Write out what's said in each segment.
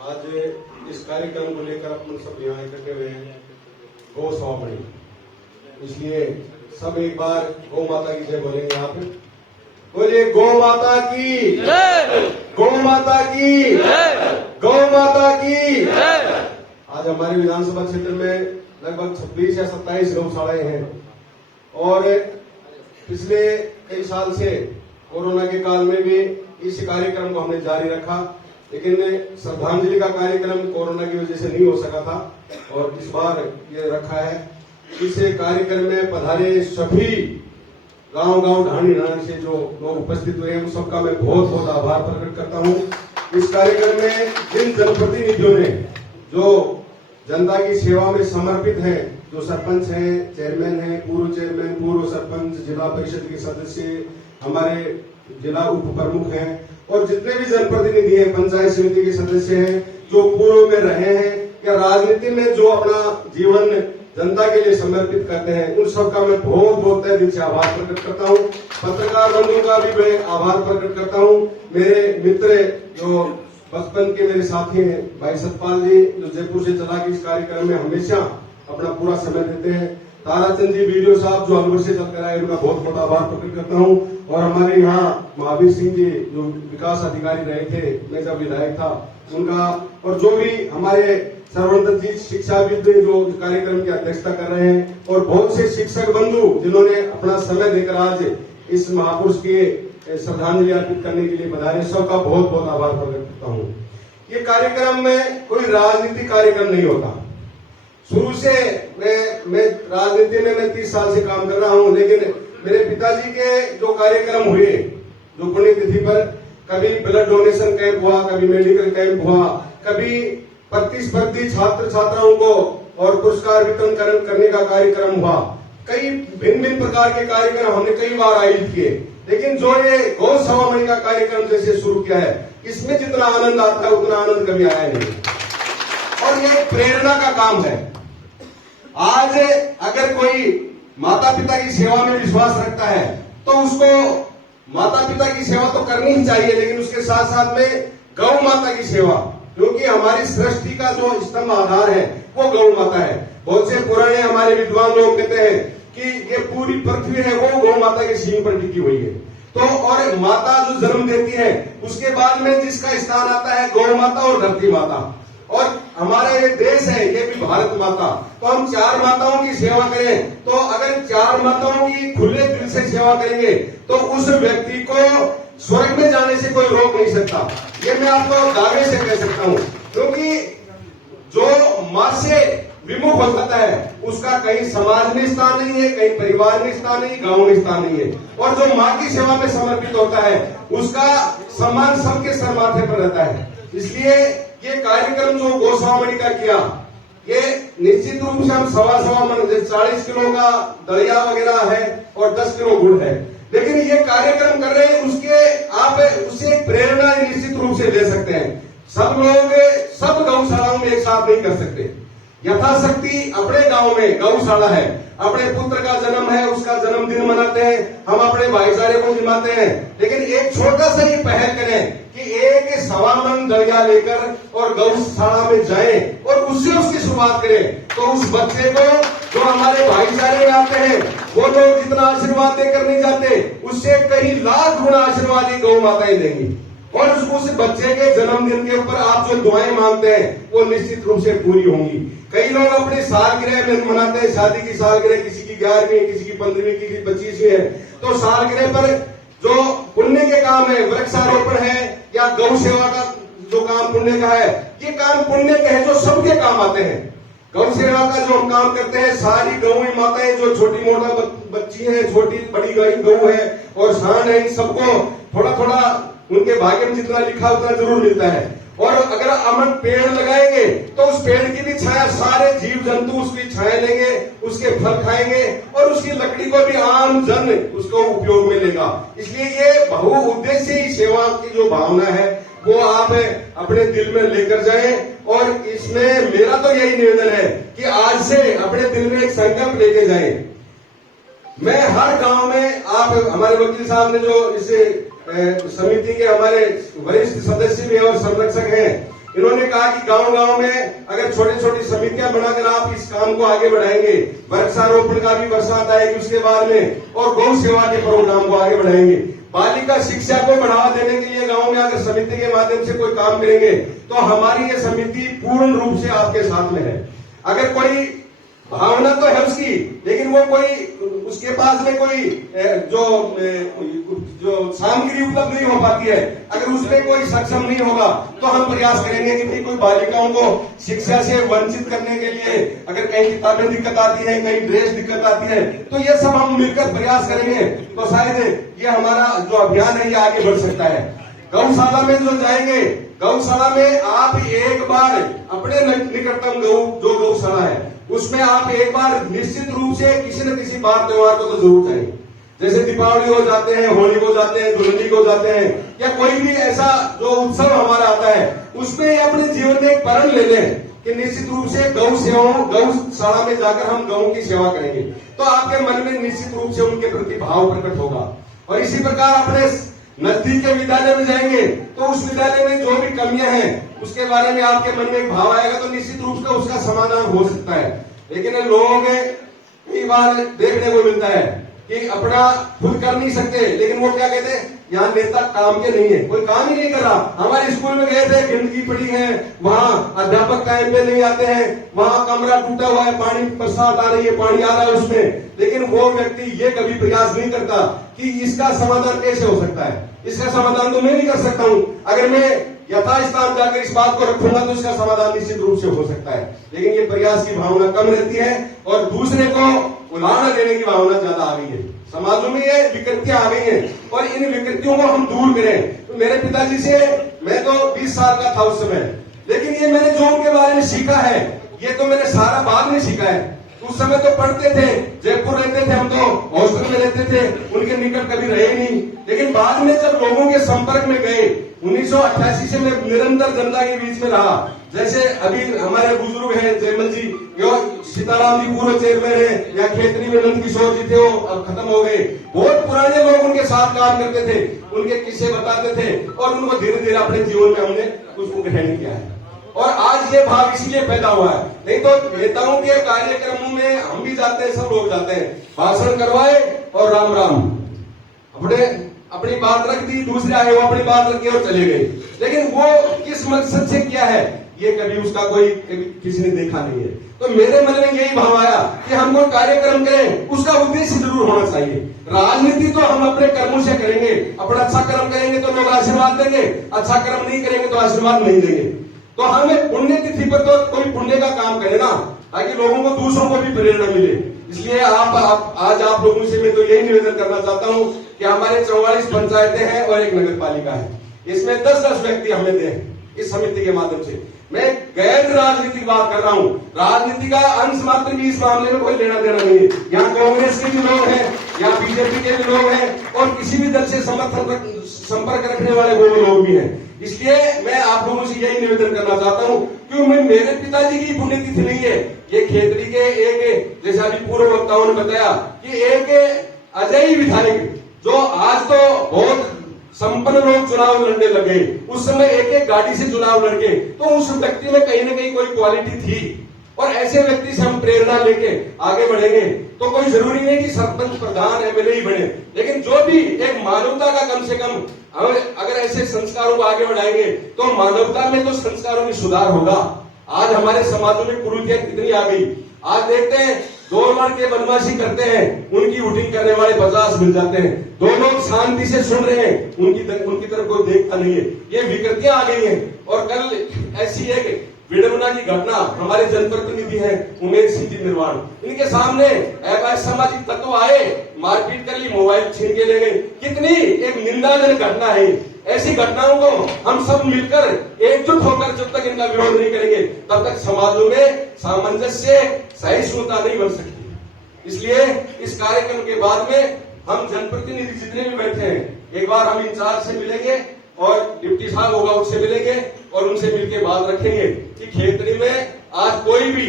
आज इस कार्यक्रम को लेकर अपन सब यहाँ इकट्ठे हुए हैं गौ सभामणि, इसलिए सब एक बार गौ माता की जय बोलेंगे। यहाँ पे बोलिए गौ माता की जय, गौ माता की जय, गौ माता की जय। आज हमारे विधानसभा क्षेत्र में लगभग 26 या 27 गौशालाएं हैं और पिछले कई साल से कोरोना के काल में भी इस कार्यक्रम को हमने जारी रखा, लेकिन श्रद्धांजलि का कार्यक्रम कोरोना की वजह से नहीं हो सका था और इस बार ये रखा है। इस कार्यक्रम में पधारे सभी गांव ढाणी से जो लोग उपस्थित हुए हैं उन सबका मैं बहुत बहुत आभार प्रकट करता हूं। इस कार्यक्रम में जिन जनप्रतिनिधियों ने जो जनता की सेवा में समर्पित हैं, जो सरपंच हैं, चेयरमैन हैं, पूर्व चेयरमैन, पूर्व सरपंच, जिला परिषद के सदस्य, हमारे जिला उप प्रमुख हैं और जितने भी जनप्रतिनिधि हैं, पंचायत समिति के सदस्य हैं, जो पूर्व में रहे हैं या राजनीति में जो अपना जीवन जनता के लिए समर्पित करते हैं, उन सबका मैं बहुत बहुत तहे दिल से आभार प्रकट करता हूं। पत्रकार बंधुओं का भी मैं आभार प्रकट करता हूं। मेरे मित्र जो बचपन के मेरे साथी हैं भाई सतपाल जी, जो जयपुर से चला के इस कार्यक्रम में हमेशा अपना पूरा समय देते हैं। ताराचंद जी वीडियो साहब जो अलवर से चलकर आए, उनका बहुत बहुत आभार प्रकट करता हूं। और हमारे यहाँ महावीर सिंह जी जो विकास अधिकारी रहे थे, मैं जब विधायक था, उनका, और जो भी हमारे सरवंत जी शिक्षाविद जो कार्यक्रम की अध्यक्षता कर रहे हैं और बहुत से शिक्षक बंधु जिन्होंने अपना समय देकर आज इस महापुरुष के श्रद्धांजलि अर्पित करने के लिए पधारे, सबका बहुत बहुत आभार प्रकट करता हूँ। ये कार्यक्रम में कोई राजनीतिक कार्यक्रम नहीं होता। शुरू से मैं राजनीति में मैं 30 साल से काम कर रहा हूँ, लेकिन मेरे पिताजी के जो कार्यक्रम हुए, जो पुण्यतिथि पर कभी ब्लड डोनेशन कैंप हुआ, कभी मेडिकल कैंप हुआ, कभी प्रतिस्पर्धी छात्र छात्राओं को और पुरस्कार वितरण करने का कार्यक्रम हुआ, कई भिन्न भिन्न प्रकार के कार्यक्रम हमने कई बार आयोजित किए, लेकिन जो ये गौ सभामणि का कार्यक्रम जैसे शुरू किया है, इसमें जितना आनंद आता है उतना आनंद कभी आया नहीं और ये प्रेरणा का काम है। आज अगर कोई माता पिता की सेवा में विश्वास रखता है तो उसको माता पिता की सेवा तो करनी ही चाहिए, लेकिन उसके साथ साथ में गौ माता की सेवा, क्योंकि हमारी सृष्टि का जो स्तंभ आधार है वो गौ माता है। बहुत से पुराने हमारे विद्वान लोग कहते हैं कि ये पूरी पृथ्वी है वो गौ माता के सींग पर टिकी हुई है। तो और माता जो जन्म देती है उसके बाद में जिसका स्थान आता है गौ माता और धरती माता, और हमारा ये देश है ये भी भारत माता। तो हम 4 माताओं की सेवा करें, तो अगर 4 माताओं की खुले दिल से सेवा करेंगे तो उस व्यक्ति को स्वर्ग में जाने से कोई रोक नहीं सकता। ये मैं आपको दावे से कह सकता हूँ, क्योंकि जो माँ से विमुख हो जाता है उसका कहीं समाज में स्थान नहीं है, कहीं परिवार में स्थान नहीं, गांव में स्थान नहीं है। और जो माँ की सेवा में समर्पित होता है उसका सम्मान सबके सर माथे पर रहता है। इसलिए ये कार्यक्रम जो गौ सभामणि का किया, ये निश्चित रूप से हम सवा मन 40 किलो का दलिया वगैरह है और 10 किलो गुड़ है, लेकिन ये कार्यक्रम कर रहे हैं उसके आप उससे प्रेरणा निश्चित रूप से ले सकते हैं। सब लोग सब गौशालाओं में एक साथ नहीं कर सकते। यथाशक्ति अपने गांव में गौशाला है, अपने पुत्र का जन्म है, उसका जन्मदिन मनाते हैं, हम अपने भाईचारे को निभाते हैं, लेकिन एक छोटा सा ही पहल करें कि एक 1.25 मन दलिया लेकर और गौशाला में जाएं और उससे उसकी शुरुआत करें, तो उस बच्चे को जो हमारे भाईचारे में आते हैं वो लोग जितना आशीर्वाद देकर नहीं जाते, उससे कई लाख गुना आशीर्वाद ही गौ माताएं देंगी। और उस बच्चे के जन्मदिन के ऊपर आप जो दुआएं मांगते हैं वो निश्चित रूप से पूरी होंगी। कई लोग अपने सालगिरह में मनाते हैं, शादी की सालगिरह, किसी की 11वीं, किसी की 15वीं, किसी की 25वीं है, तो सालगिरह पर जो पुण्य के काम है, वृक्षारोपण है या गौ सेवा का जो काम पुण्य का है, ये काम पुण्य के है जो सबके काम आते हैं। गौ सेवा का जो हम काम करते हैं, सारी गौ माताएं जो छोटी मोटा बच्ची है, छोटी बड़ी गौ है और सांड है, इन सबको थोड़ा थोड़ा उनके भाग्य में जितना लिखा उतना जरूर मिलता है। और अगर हम पेड़ लगाएंगे तो उस पेड़ की भी छाया सारे जीव जंतु उसकी छाया लेंगे, उसके फल खाएंगे और उसकी लकड़ी को भी आम जन उसको उपयोग में लेगा। इसलिए ये बहुउद्देशीय सेवा की जो भावना है वो आप अपने दिल में लेकर जाएं। और इसमें मेरा तो यही निवेदन है कि आज से अपने दिल में एक संकल्प लेके जाएं। मैं हर गांव में, आप हमारे वकील साहब ने जो इसे समिति के हमारे वरिष्ठ सदस्य भी और संरक्षक हैं, इन्होंने कहा कि गांव-गांव में अगर छोटी-छोटी समितियां बनाकर आप इस काम को आगे बढ़ाएंगे, वृक्षारोपण का भी बरसात आएगी उसके बाद में, और गौ सेवा के प्रोग्राम को आगे बढ़ाएंगे। बालिका शिक्षा को बढ़ावा देने के लिए गांव में अगर समिति के माध्यम से कोई काम करेंगे तो हमारी ये समिति पूर्ण रूप से आपके साथ में है। अगर कोई भावना तो है उसकी, लेकिन वो कोई उसके पास में कोई जो सामग्री उपलब्ध नहीं हो पाती है, अगर उसमें कोई सक्षम नहीं होगा तो हम प्रयास करेंगे कि भाई कोई बालिकाओं को शिक्षा से वंचित करने के लिए अगर कहीं किताबें दिक्कत आती है, कहीं ड्रेस दिक्कत आती है, तो ये सब हम मिलकर प्रयास करेंगे तो शायद ये हमारा जो अभियान है ये आगे बढ़ सकता है। गौशाला में जो जाएंगे, गौशाला में आप एक बार अपने निकटतम जो गौशाला है उसमें आप एक बार निश्चित रूप से किसी न किसी बार त्योहार को तो जरूर जाएंगे। जैसे दीपावली हो जाते हैं, होली को जाते हैं, दुल्हनी को जाते हैं, या कोई भी ऐसा जो उत्सव हमारा आता है उसमें अपने जीवन में एक प्रण ले लें कि निश्चित रूप से गौशाला में जाकर हम गौ की सेवा करेंगे, तो आपके मन में निश्चित रूप से उनके प्रति भाव प्रकट होगा। और इसी प्रकार अपने नजदीक के विद्यालय में जाएंगे तो उस विद्यालय में जो भी कमियां हैं उसके बारे में आपके मन में एक भाव आएगा, तो निश्चित रूप से उसका समाधान हो सकता है। लेकिन लोगों में कई बार देखने को मिलता है कि अपना खुद कर नहीं सकते, लेकिन वो क्या कहते हैं, यहाँ नेता काम के नहीं है, कोई काम ही नहीं कर रहा। हमारे स्कूल में गए थे, गंदगी पड़ी है, वहाँ अध्यापक टाइम पे नहीं आते हैं, वहाँ कमरा टूटा हुआ है, पानी बरसात आ रही है, पानी आ रहा है उसमें, लेकिन वो व्यक्ति ये कभी प्रयास नहीं करता कि इसका समाधान कैसे हो सकता है। इसका समाधान तो मैं नहीं कर सकता हूँ, अगर मैं यथास्थान जाकर इस बात को रखूंगा तो इसका समाधान निश्चित रूप से हो सकता है। लेकिन ये प्रयास की भावना कम रहती है और दूसरे को उलाहना देने की भावना ज्यादा आ गई है। समाजों में ये विकृतियां आ गई हैं और इन विकृतियों को हम दूर करें। तो मेरे पिताजी से मैं तो 20 साल का था उस समय, लेकिन ये मैंने जो उनके बारे में सीखा है ये तो मैंने सारा बाद में सीखा है। उस समय तो पढ़ते थे, जयपुर रहते थे, हम तो हॉस्टल में रहते थे, उनके निकट कभी रहे नहीं। लेकिन बाद में जब लोगों के संपर्क में गए, 1988 से मैं निरंतर जनता के बीच में रहा। जैसे अभी हमारे बुजुर्ग हैं जयमल जी, सीताराम जी पूर्व चेयरमैन है, या खेतरी में नंद किशोर जी थे, वो अब खत्म हो गए। बहुत पुराने लोग उनके साथ काम करते थे, उनके किस्से बताते थे और उनको धीरे धीरे अपने जीवन में हमने उसको ग्रहण किया है। और आज ये भाव इसीलिए पैदा हुआ है, नहीं तो नेताओं के कार्यक्रमों में हम भी जाते हैं, सब लोग जाते हैं, भाषण करवाए और राम राम, अपनी बात रख दी, दूसरे आए वो अपनी बात रख के और चले गए। लेकिन वो किस मकसद से किया है ये कभी उसका कोई किसी ने देखा नहीं है। तो मेरे मन में यही भाव आया कि हम कोई कार्यक्रम करें, उसका उद्देश्य जरूर होना चाहिए। राजनीति तो हम अपने कर्मों से करेंगे, अपना अच्छा कर्म करेंगे तो लोग आशीर्वाद देंगे, अच्छा कर्म नहीं करेंगे तो आशीर्वाद नहीं देंगे। तो हमें पुण्य तिथि पर तो कोई पुण्य का काम करे ना, ताकि लोगों को, दूसरों को भी प्रेरणा मिले। इसलिए आज आप लोगों से मैं तो यही निवेदन करना चाहता हूं कि हमारे 44 पंचायतें हैं और एक नगर पालिका है, इसमें 10-10 व्यक्ति हमें दें इस समिति के माध्यम से। मैं गैर राजनीतिक बात कर रहा हूं, राजनीति का अंश मात्र भी इस मामले में कोई लेना देना नहीं है। यहाँ कांग्रेस के भी लोग हैं, यहाँ बीजेपी के भी लोग हैं और किसी भी दल से संपर्क रखने वाले वो लोग भी हैं। इसलिए मैं आप लोगों से यही निवेदन करना चाहता हूं, क्योंकि मेरे पिताजी की पुण्यतिथि नहीं है, ये खेतरी के एक, जैसा अभी पूर्व वक्ताओं ने बताया कि एक अजय विधायक जो आज तो बहुत संपन्न लोग चुनाव लड़ने लगे, उस समय एक गाड़ी से चुनाव लड़के, तो उस व्यक्ति में कहीं न कहीं कोई क्वालिटी थी। और ऐसे व्यक्ति से हम प्रेरणा लेके आगे बढ़ेंगे तो कोई जरूरी नहीं कि सरपंच, प्रधान, एमएलए ही बने, लेकिन जो भी एक मानवता का कम से कम अगर ऐसे संस्कारों को आगे बढ़ाएंगे तो मानवता में तो संस्कारों में सुधार होगा। आज हमारे समाजों में कुरीतियां कितनी आ गई। आज देखते हैं 2 लड़के बदमाशी करते हैं, उनकी वोटिंग करने वाले 50 मिल जाते हैं। 2 लोग शांति से सुन रहे हैं, उनकी तरफ कोई देखता नहीं है। ये विकृतियां आ गई हैं। और कल ऐसी एक विडंबना की घटना, हमारे जनप्रतिनिधि हैं उमेश सिंह जी निर्वाण, इनके सामने असामाजिक तत्व आए, मारपीट कर ली, मोबाइल छीन के ले गए। कितनी एक निंदाजनक घटना है। ऐसी घटनाओं को हम सब मिलकर एकजुट होकर जब तक इनका विरोध नहीं करेंगे तब तक समाजों में सामंजस्य, सहिष्णुता नहीं बन सकती। इसलिए इस कार्यक्रम के बाद में हम जनप्रतिनिधि जितने भी बैठे हैं, एक बार हम इंचार्ज से मिलेंगे और डिप्टी साहब होगा उससे मिलेंगे और उनसे मिलकर बात रखेंगे कि खेतरी में आज कोई भी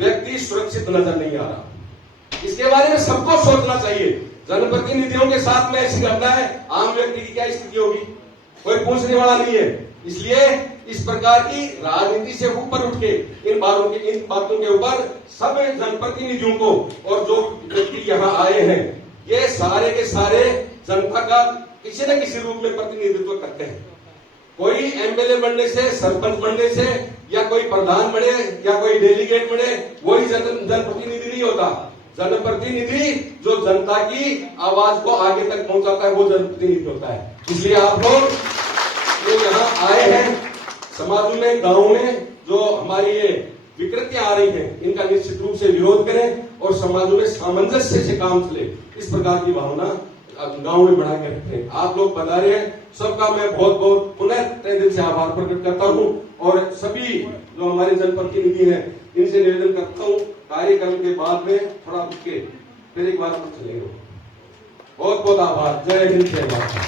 व्यक्ति सुरक्षित नजर नहीं आ रहा। इसके बारे में सबको सोचना चाहिए। जनप्रतिनिधियों के साथ में ऐसी घटना है, आम व्यक्ति की क्या स्थिति होगी, कोई पूछने वाला नहीं है। इसलिए इस प्रकार की राजनीति से ऊपर उठ के इन बातों के ऊपर सब जनप्रतिनिधियों को और जो व्यक्ति यहाँ आए हैं, ये सारे के सारे जनता का किसी न किसी रूप में प्रतिनिधित्व करते हैं। कोई एमएलए बनने से, सरपंच बनने से, या कोई प्रधान बने या कोई डेलीगेट बने, वही जनप्रतिनिधि नहीं होता। जनप्रतिनिधि जो जनता की आवाज को आगे तक पहुंचाता है, वो जनप्रतिनिधि होता है। इसलिए आप लोग जो यहाँ आए हैं, समाज में, गांव में जो हमारी ये विकृतियां आ रही हैं, इनका निश्चित रूप से विरोध करें और समाजों में सामंजस्य से काम चले, इस प्रकार की भावना गांव में बढ़ा के रखें। आप लोग बता रहे हैं, सबका मैं बहुत बहुत पुनः तहे दिल से आभार प्रकट करता हूं और सभी जो हमारे जनप्रतिनिधि हैं, इनसे निवेदन करता हूं, कार्यक्रम के बाद में थोड़ा रुक के फिर एक बार चलेंगे। बहुत बहुत आभार। जय हिंद, जय भारत।